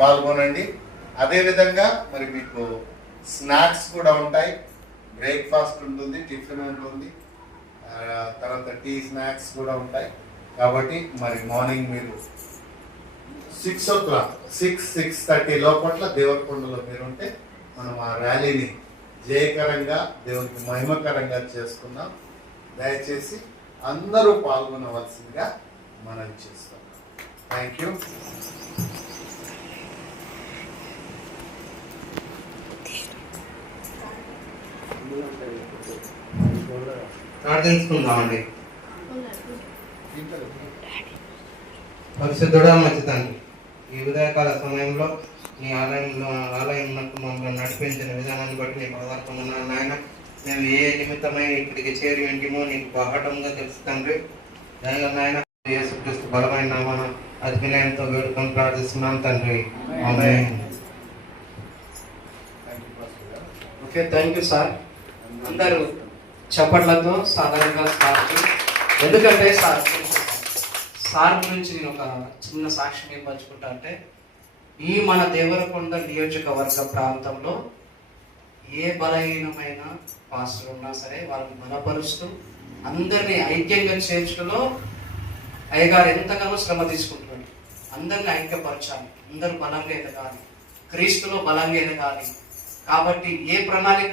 పాల్గొనండి. అదేవిధంగా మరి మీకు స్నాక్స్ కూడా ఉంటాయి, బ్రేక్ఫాస్ట్ ఉంటుంది, టిఫిన్ ఉంటుంది, తర్వాత టీ స్నాక్స్ కూడా ఉంటాయి. కాబట్టి మరి మార్నింగ్ మీరు 6:30 లోపట్ల దేవరకొండలో మీరు ఉంటే మనం ఆ ర్యాలీని జయకరంగా దేవునికి మహిమకరంగా చేసుకుందాం. దయచేసి అందరూ పాల్గొనవలసిందిగా మనం చేస్తాం. Thank you. ప్రార్థించుకుందామండి. పరిశుద్ధుడా మంచి తండ్రి, ఈ ఉదయకాల సమయంలో నీ ఆలయం మమ్మల్ని నడిపించిన విధానాన్ని బట్టి నీకు ఆధారపడుతున్నాను నాయన. మేము ఏ నిమిత్తమై ఇక్కడికి చేరి ఉంటామో నీకు బాహటంగా తెలుసు తండ్రి. నాయన యేసుక్రీస్తు బలమైన నామాన అతి వినయంతో వేడుకొని ప్రార్థిస్తున్నాం తండ్రి. Amen. Okay, thank you sir. అందరూ చప్పట్లతో సాధారణంగా సార్కి, ఎందుకంటే సార్ గురించి నేను ఒక చిన్న సాక్ష్యం ఏం పంచుకుంటా అంటే, ఈ మన దేవరకొండ నియోజకవర్గ ప్రాంతంలో ఏ బలహీనమైన పాస్టర్ ఉన్నా సరే వాళ్ళని బలపరుస్తూ అందరినీ ఐక్యంగా చేర్చడంలో అయ్యగారు ఎంతగానో శ్రమ తీసుకుంటున్నాడు. అందరినీ ఐక్యపరచాలి, అందరూ బలంగా ఎదగాలి, క్రీస్తులో బలంగా ఎదగాలి. కాబట్టి ఏ ప్రణాళిక